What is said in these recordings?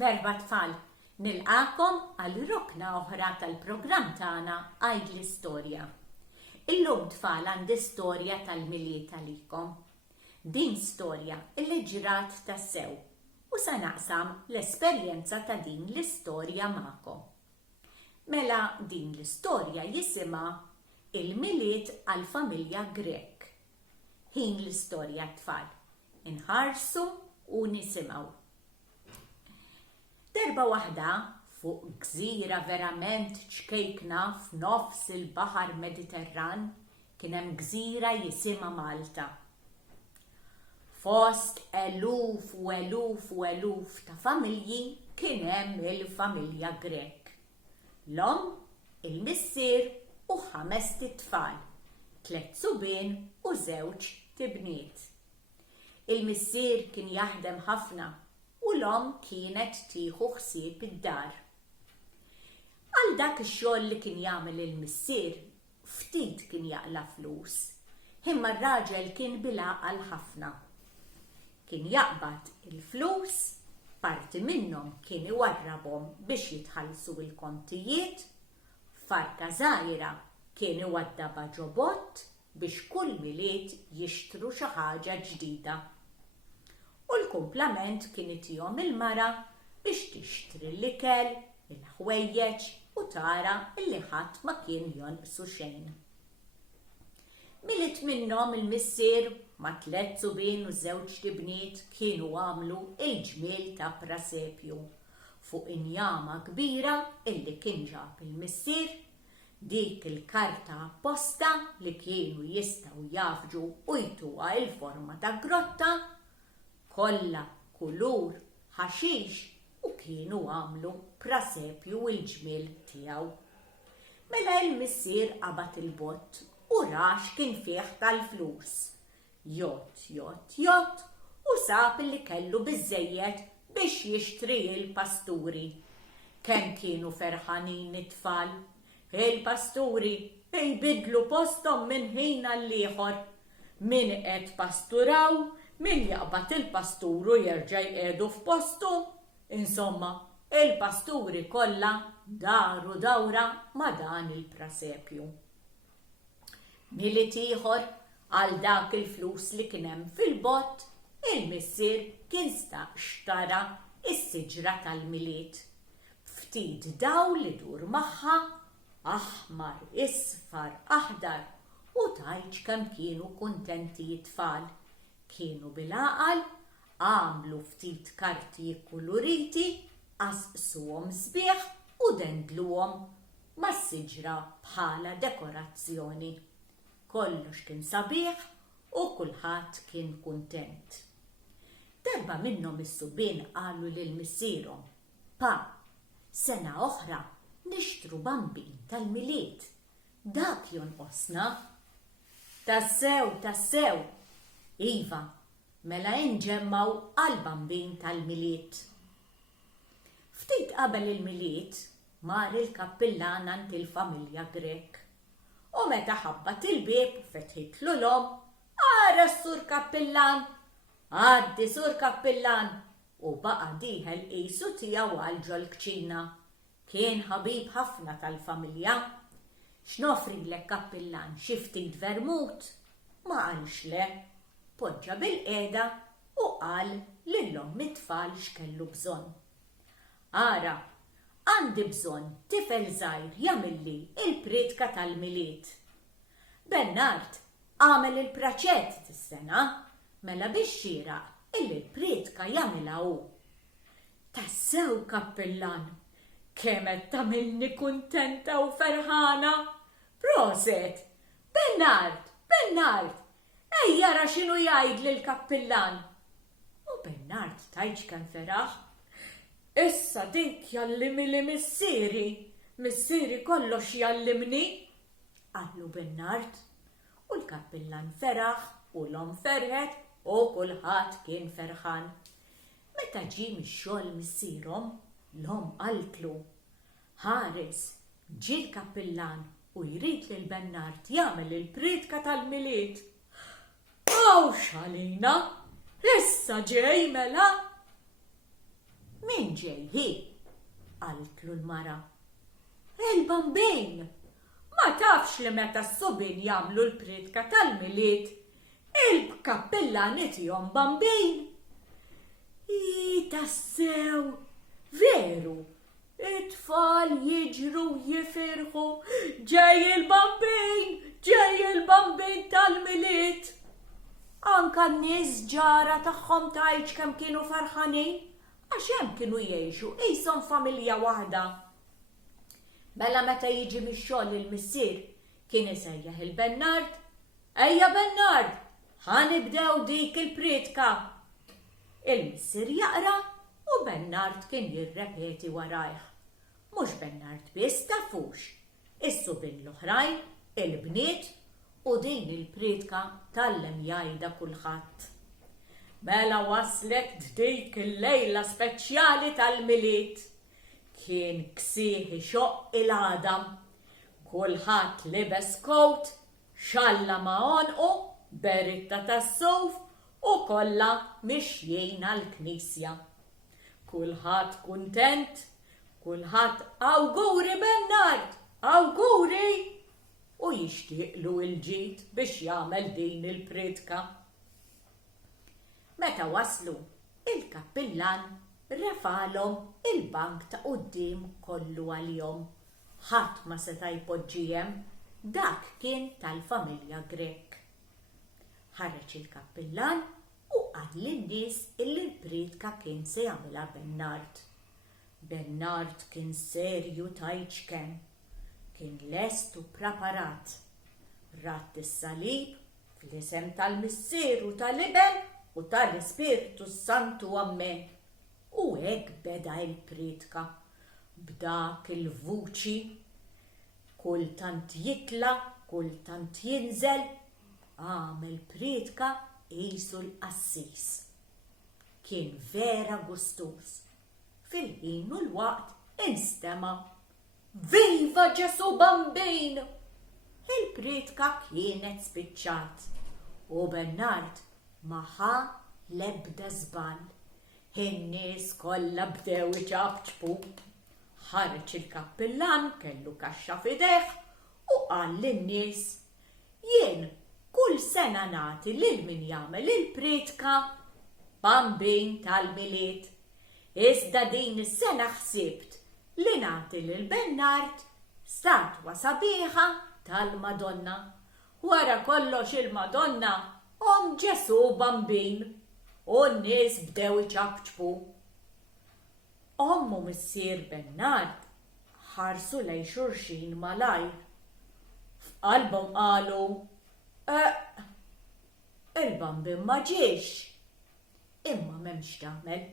Merba tfal, nilqakom għal rokna oħra tal-programm tagħna Għid l-Istorja. Illum tfal għandi storja tal-miliet għalikom. Din storja illi ġrat tas-sew u sa naqsam l-esperjenza ta' din l-istorja magħkom. Mela din l-istorja jisimha Il-miliet għall-familja Grek. Ħin l-istorja tfal, inħarsu u nisimgħu. Darba waħda fuq gżira verament ċkejkna f'nofs il-Baħar Mediterran kien hemm gżira jisimha Malta. Fost eluf u eluf u eluf ta' familji kien hemm il-familja Grek. L-om, il-missier u 5 tfal, 3 subien u 2 tibniet. Il-missier kien jaħdem ħafna u l-om kienet tieħu ħsieb id-dar. Għal dak ix-xogħol li kien jagħmel il-missier, ftit kien jaqla flus, imma r-raġel kien bilgħaqal ħafna. Kien jaqbad il-flus, parti minnhom kien iwarrabhom biex jitħallsu l-kontijiet, farka żgħira kien iwaddaba ġobott biex kull miliet jixtru xi ħaġa ġdida. U l-kumplament kien itihom il-mara biex tixtri l-ikel, il-ħwejjeġ u tara li ħadd ma kien jonqsu xejn. Miliet minnhom il-missier ma' 3 subien u 2 tibniet kienu għamlu il-ġmiel ta' prasepju fuq injama kbira illi kien ġab il-missier, dik il-karta apposta li kienu jistgħu jafġu u jtuha il-forma ta' grotta, kollha kulur ħaxix u kienu għamlu prasepju il-ġmiel tiegħu. Mela il-missier qabad il-bott u rax kien fih tal-flus. Jott u sab li kellu biżżejjed biex jixtri il-pasturi. Kemm kienu ferħanin it-tfal. Il-pasturi jbidlu postom minn ħin għal ieħor. Min qed pasturaw, min jaqbad il-pasturu jerġa' jqiegħdu f'postu. Insomma, il-pasturi kollha daru dawra ma' dan il-prasepju. Miliet ieħor għal dak il-flus li kien hemm fil-bott, il-missier kien xtara is-siġra tal-miliet. Ftit daw li dur magħha aħmar, isfar, aħdar u tajġ kemm kienu kuntenti it-tfal. Kienu bil-għaqal, għamlu ftit karti kuluriti, qasqsuhom sbieħ u dendluhom mas-siġra bħala dekorazzjoni. Kollox kien sabiħ u kulħadd kien kuntent. Darba minnhom is-subien qalu lill-missierhom: "Pa, sena oħra nixtru bambin tal-miliet. Dak jonqosna." Tassew. Iva, mela nġemmaw għal-bambin tal-miliet. Ftit qabel il-miliet mar il-kappillan għand il-familja Grek. U meta ħabbat il-bieb u fetħitlu l-om, "Ara s-sur kappillan, għaddi sur kappillan", u baqa diħel qisu tiegħu għal ġol-kċina. Kien ħabib ħafna tal-familja. "X'nofrilek kappillan, xi ftit vermut?" Ma qalx le. Poġġa bil-qiegħda u qal lil-om it-tfal x'kellu bżonn. "Ara, għandi bżonn tifel żgħir jagħmilli il-pridka tal-miliet." Bernard għamel il-praċett tis-sena, mela biex xieraq illi l-pridka jagħmilha hu. "Tassew kappillan, kemm qed tagħmilni kuntenta u ferħana. Proset! Bernard! Ej jara x'inhu jgħid lill-kappillan." U Bernard tajġ kemm feraħ. "Issa dik jallimi li missieri kollox jallimni," qallu Bernard. U l-kappillan feraħ u l-om ferħet u kulħadd kien ferħan. Meta ġie mix-xogħol missierhom, l-om qaltlu: "Ħares, ġie l-kappillan u jrid lil Bernard jagħmel il-pridka tal-miliet." "Aw x'għalina, issa ġej mela." Min ġejħi? Qaltlu l-mara. Il-bambin! Ma tafx li meta s-subin jagħmlu l-pridka tal-miliet, il-kappellani tihom bambin. Tassew, veru, it-tfal jiġru jifirħu, ġej il-bambin tal-miliet. Anka n-nies ġara tagħhom tgħid kemm kienu farħanin, għax hemm kienu jgħixu qishom familja waħda. Mela meta jiġi mix-xogħol il-missier kien isejjaħ il-Bernard, ejja Bernard, ħanibdew dik il-pridka. Il-missier jaqra u Bernard kien jirrepeti warajh. Mhux Bernard biss tafux, is-subin l-oħrajn, il-bniet u din il-pridka tallem jgħidha kulħadd. Mela waslet dik il-lejla speċjali tal-miliet. Kien ksieħ xoq il-għadam. Kulħadd libes kot, xalla ma' għonqu, beritta tas-suf u kollha mixjejn għall-Knisja. Kulħadd kuntent, kulħadd awguri Bernard, awguri! U jixtieqlu l-ġid biex jagħmel din il-pridka. Meta waslu, il-kappillan refalhom il-bank ta' quddiem kollu għalihom. Ħadd ma seta' jpoġġihom, dak kien tal-familja Grek. Ħareġ il-kappillan u qal lin-nies illi l-pridka kien se jagħmilha Bernard. Bernard kien serju tgħid x'kemm, kien lest u preparat. Ratt is-salib fl-isem tal-Missier u tal-Iben u tal-Ispiritu Santu Amen. U hekk beda l-pridka, b'dak il-vuċi, kultant jitla, kultant jinżel, għamel pridka qisu l-qassis. Kien vera gustus. Fil-ħin u l-waqt instema' Viva Ġesu Bambin! Il-pridka kienet spiċċat u Bernard maħa l-ebda żball. In-nies kollha bdew iċabċbu. Ħareġ il-kappillan kellu kaxxa f'idejh u qal lin-nies: jien kull sena nagħti lil min jagħmel il-pridka bambin tal-miliet. Iżda din is-sena ħsibt li nagħti lil Bernard statwa sabiħa tal-Madonna. Wara kollox il-Madonna Ġesu Bambin. U n-nies bdew iċabċbu. U Missier Bernard ħarsu lejn xulxin malajr. F'qalbhom qalu: il-bambin ma ġiex. Imma m'hemmx tagħmel.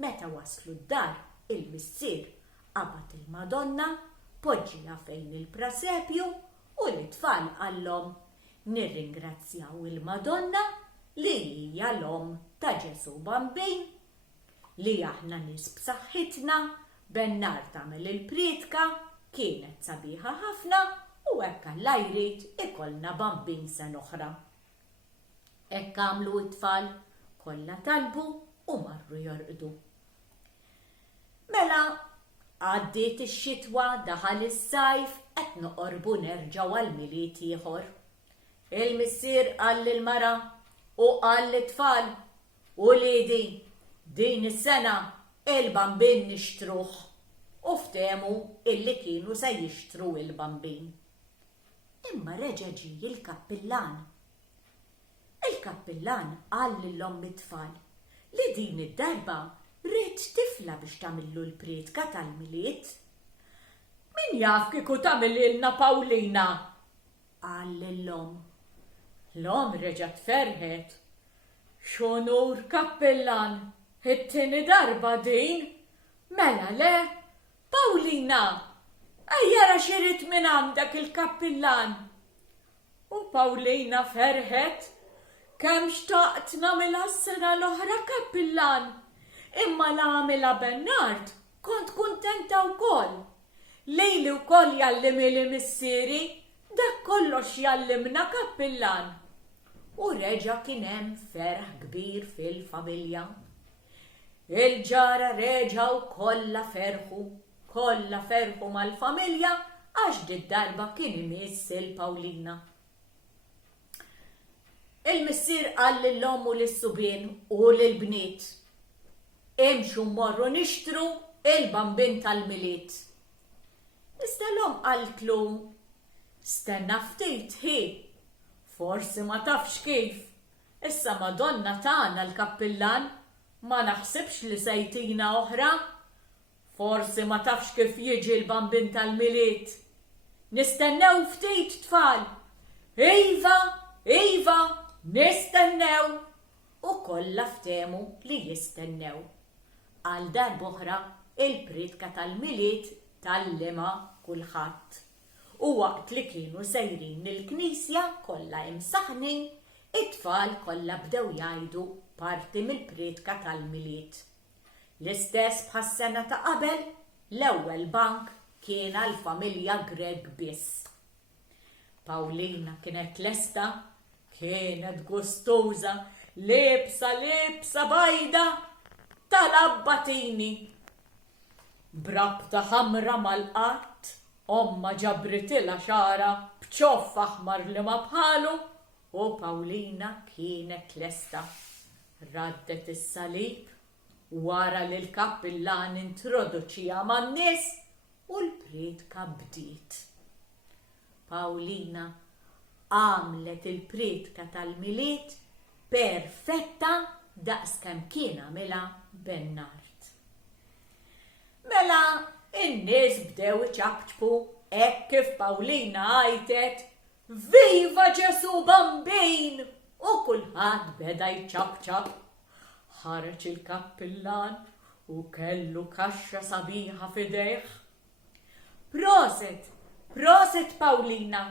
Meta waslu d-dar, il-missier qabad il-Madonna, poġġiha fejn il-prasepju u l-tfal qallhom: nirringrazzjaw il-Madonna li hija l-om ta' Ġesu Bambin, li aħna nies b'saħħitna, Bernard tagħmel il-pridka, kienet sabiħa ħafna u hekk Alla jrid ikollna bambin sen oħra. Hekk għamlu t-tfal kollha talbu u marru jorqdu. Mela għaddiet ix-xitwa daħal is-sajf qed noqorbu nerġgħu għall-miliet ieħor. Il-missier qal lill-mara u qal lit-tfal: u liedi, din is-sena il-bambin nixtruh. U ftehmu illi kienu se jixtru il-bambin. Imma reġa' ġie il-kappillan. Il-kappillan qal lil-om it-tfal li din id-darba rid tifla biex tagħmillu l-pridka tal-miliet. Min jaf kieku tagħmililna Pawlina? Qal lill-om. L-om reġa' tferħet. X'onur kappillan, it-tieni darba din? Mela le, Pawlina, ejjara x'irid minn għandek il-kappillan. U Pawlina ferħet: kemm xtaqt nagħmilha s-sena l-oħra kappillan, imma l-għamilha Bernard kont kuntenta wkoll. Lejli wkoll jallimni l-missieri, dak kollox jallimna kappillan. U reġa' kien hemm ferħ kbir fil-familja. Il-ġara reġaw kollha ferħu mal-familja għax darba kien imiss il-Pawlina. Il-missier qal lill-omm u lis-subien u lill-bniet: imxu mmorru nixtru il-bambin tal-miliet. Iżda l-omm qaltlu: stenna ftit ħi, forsi ma tafx kif, issa Madonna tagħna l-kappillan ma naħsibx li sejtina oħra, forsi ma tafx kif jiġi l-bambin tal-miliet. Nistennew ftit tfal. Iva, nistennew. U kollha ftehmu li jistennew. Għal darb'oħra il-pritka tal-miliet tallima kulħadd. U waqt li kienu sejrin il-knisja kollha imsaħnin, it-tfal kollha bdew jgħidu parti mill-pritka tal-miliet. L-istess bħas-sena ta' qabel, l-ewwel bank kien għall-familja Greg biss. Pawlina kienet lesta, kienet gustuża, libsa bajda tal-abbatini. Brabta ħamra mal-qatt, omma ġabritila xara b'ċoff aħmar li ma bħalu, u Pawlina kienet lesta. Raddet is-salib wara li l-kappillan introduċija man-nies u l-pritka bdiet. Pawlina għamlet il-pritka tal-miliet perfetta daqskemm kien għamilha Bernard. Mela in-nies bdew iċabċbu hekk kif Pawlina għajtet: Viva Ġesu Bambin! U kulħadd beda jċabċab. Ħareġ il-kappillan u kellu kaxxa sabiħa f'idejh. Proset Pawlina,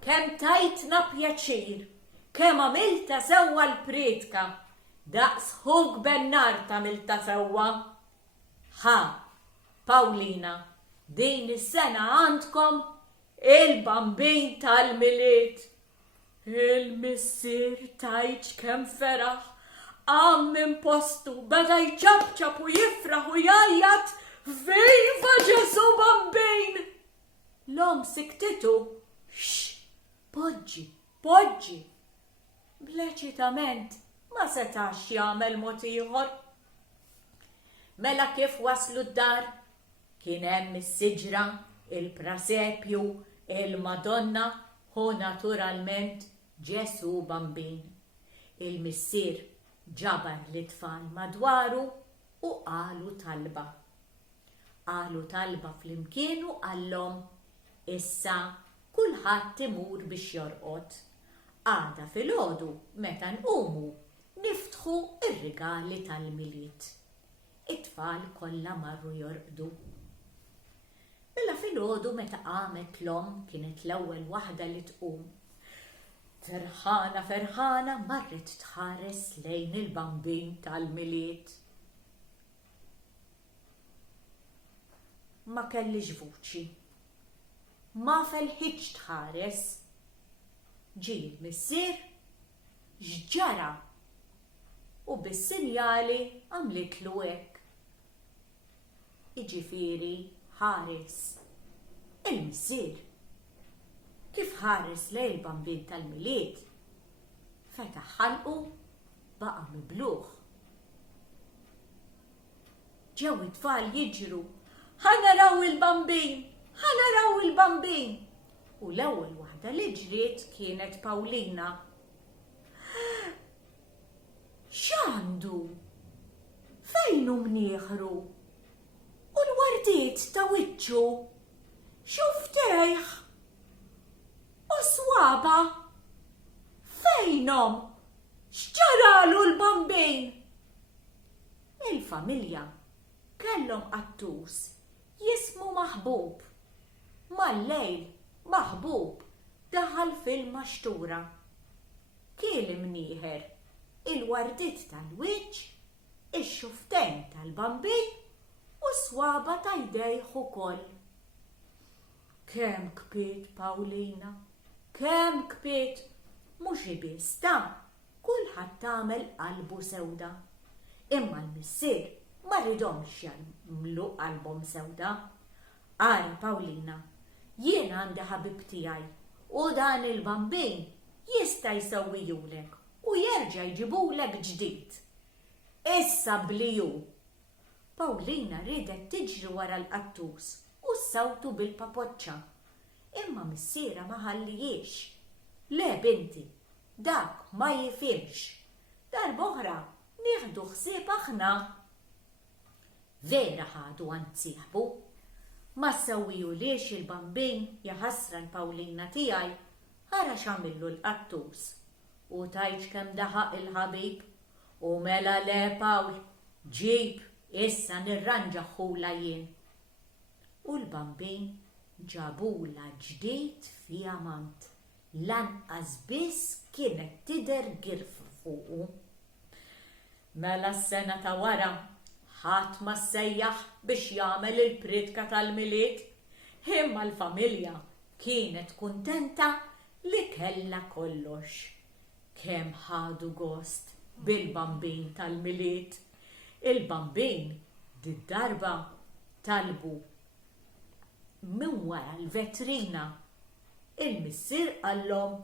kemm tajtna pjaċir, kemm għamilta sewwa l-pritka, daqs Hugh Bernard għamilta sewwa. Pawlina, din is-sena għandkom il-bambin tal-miliet. Il-missier tajċ kemm feraħ, għam minn postu, beda jċabċab u jifraħ u jajjat: Viva Ġesu Bambin! L-omm siktitu: Poġġi. B'leċitament ma setax jagħmel mod ieħor. Mela kif waslu d-dar, kien hemm is-siġra, il-prasepju, il-Madonna u naturalment Ġesu Bambin. Il-missier ġabar l-tfal madwaru u qalu talba. Flimkien u qallhom: issa kulħadd imur biex jorqod. Għada filgħodu meta nqumu niftħu ir-rigali tal-miliet. It-tfal kollha marru jorqdu. Mela filgħodu meta qamet l-omm kienet l-ewwel waħda li tqum. Ferħana marret tħares lejn il-bambin tal-miliet. Ma kellix vuċi. Ma felħitx tħares. Ġie l-missier x'ġara u bis-sinjali għamlitlu hekk. Jiġifieri ħares. Il-missier kif ħares lejn il-bambin tal-miliet, fetaħ ħalqu baqa' mibluħ. Ġew it-tfal jiġru: ħanaraw il-bambin! U l-ewwel waħda li ġriet kienet Pawlina. X'għandu? Fejn hu mnieħru? U l-wardiet ta' wiċċu? Xuftejh? U swaba? Fejnhom? X'ġaralu l-bambin? Il-familja kellhom qattus jismu Maħbub. Mal-lejl Maħbub daħal fil-maxtura. Kien imnieħer il-wardiet tal-wiċċ, ix-xuftejn tal-bambin u swaba ta' jdejh ukoll. Kemm kbiet Pawlina, kemm kbiet, mhux ibista, kulħadd tagħmel qalbu sewda. Imma l-missier ma rridhomx jagħmlu qalbhom sewda. Ara Pawlina, jien għandi ħabib tiegħi u dan il-bambin jista' jsewwijulek u jerġa' jġibulek ġdid. Issa bliju. Pawlina ridet tiġri wara l-qattus u ssawtu bil-papoċċa. Imma missiera ma ħallijiex. Le binti, dak ma jifhimx. Darb'oħra nieħdu ħsieb aħna. Vera ħadu anzieħbu. Ma ssewwijuliex il-bambin jaħasra l-Pawlina tiegħi ara x'għamillu l-qattus. U tajġ kemm daħaq il-ħabib u mela le Pawl, ġib issa nirranġaħħula jien. U l-bambin ġabula ġdejt fi amant, lanqas biss kienet tidher girf fuqu. Mela s-sena ta' wara ħadd ma ssejjaħ biex jagħmel il-pridka tal-miliet, imma l-familja kienet kuntenta li kellha kollox. Kemm ħadu gost bil-bambin tal-miliet. Il-bambin did-darba talbu min wara l-vetrina. Il-missier qallhom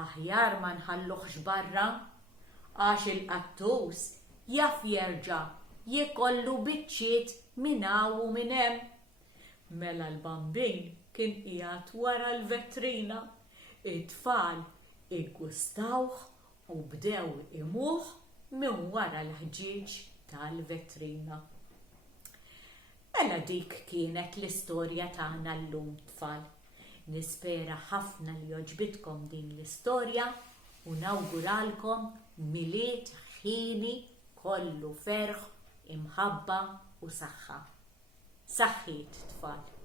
aħjar ma nħalluhx barra għax il-qattus jaf jerġa' jikollu biċċiet minn hawn u minn hemm. Mela l-bambin kien qiegħed wara l-vetrina. It-tfal iggustawh u bdew imuh minn wara l-ħġieġ tal-vetrina. Mela dik kienet l-istorja tagħna llum tfal. Nispera ħafna li jogħġbitkom din l-istorja u nawguralkom miliet ħini kollu ferħ, imħabba u saħħa. Saħħiet tfal.